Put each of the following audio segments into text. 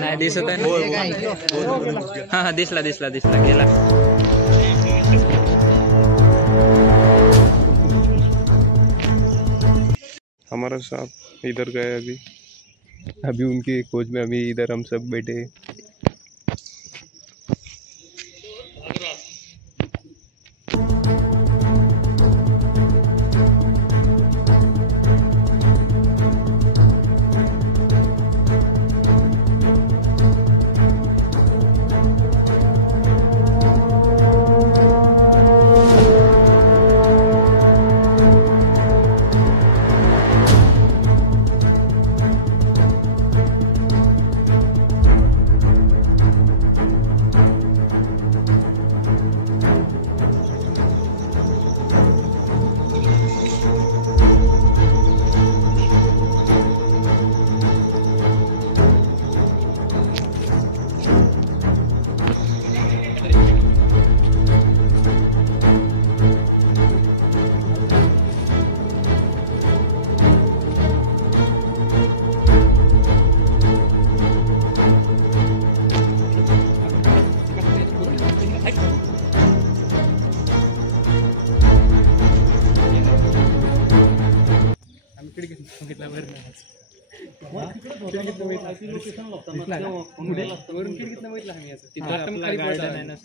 नाही दिसत आहे ना. हा दिसला दिसला दिसला गेला. हमारा साहब इधर गए अभी अभी उनकी खोज में अभी इधर हम सब बैठे।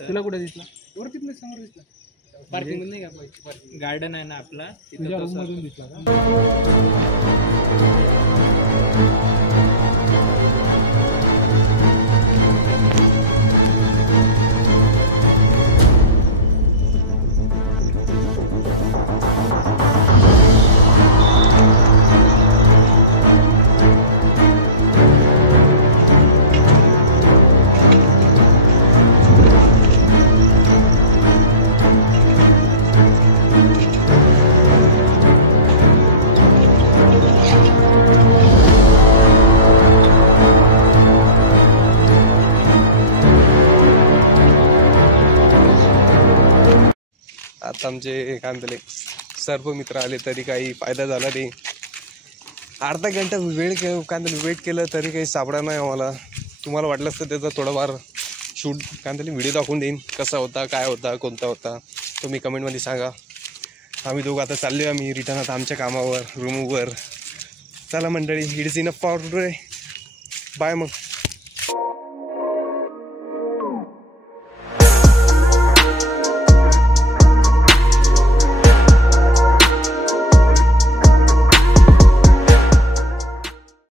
तुला कुठे दिसला? वरती समोर दिसला. पार्किंग मध्ये नाही का? गार्डन आहे ना आपला तिथं दिसला का? आता आमचे काय म्हणतले सर्व मित्र आले तरी काही फायदा झाला नाही. अर्धा घंटा वेट केलं तरी काही सापडा नाही आम्हाला. तुम्हाला वाटलं असतं त्याचा थोडाफार शूट व्हिडिओ दाखवून देईन, कसा होता, काय होता, कोणता होता, तुम्ही कमेंटमध्ये सांगा. आम्ही दोघं आता चाललो आम्ही रिटर्न आता आमच्या कामावर, रूमवर. चला मंडळी, it's enough for today. Bye mug.